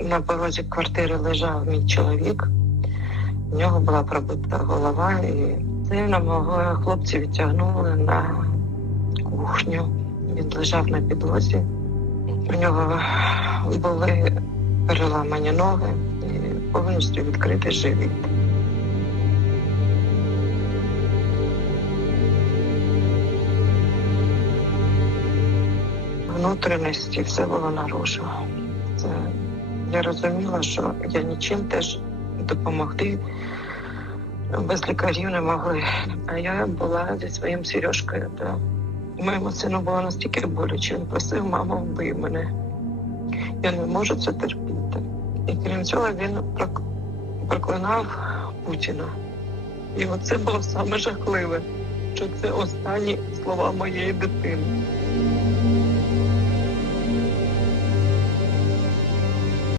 на порозі квартири лежав мій чоловік. У нього була пробита голова, і сина мого хлопці відтягнули на кухню. Він лежав на підлозі. У нього були переламані ноги і повністю відкритий живіт. Внутрішності все було наружу. Це я розуміла, що я нічим теж допомогти без лікарів не могли. А я була зі своїм Сережкою. То моєму сину було настільки боляче. Він просив, мама, вбий мене. Я не можу це терпіти. І крім цього, він проклинав Путіна. І оце було саме жахливе, що це останні слова моєї дитини.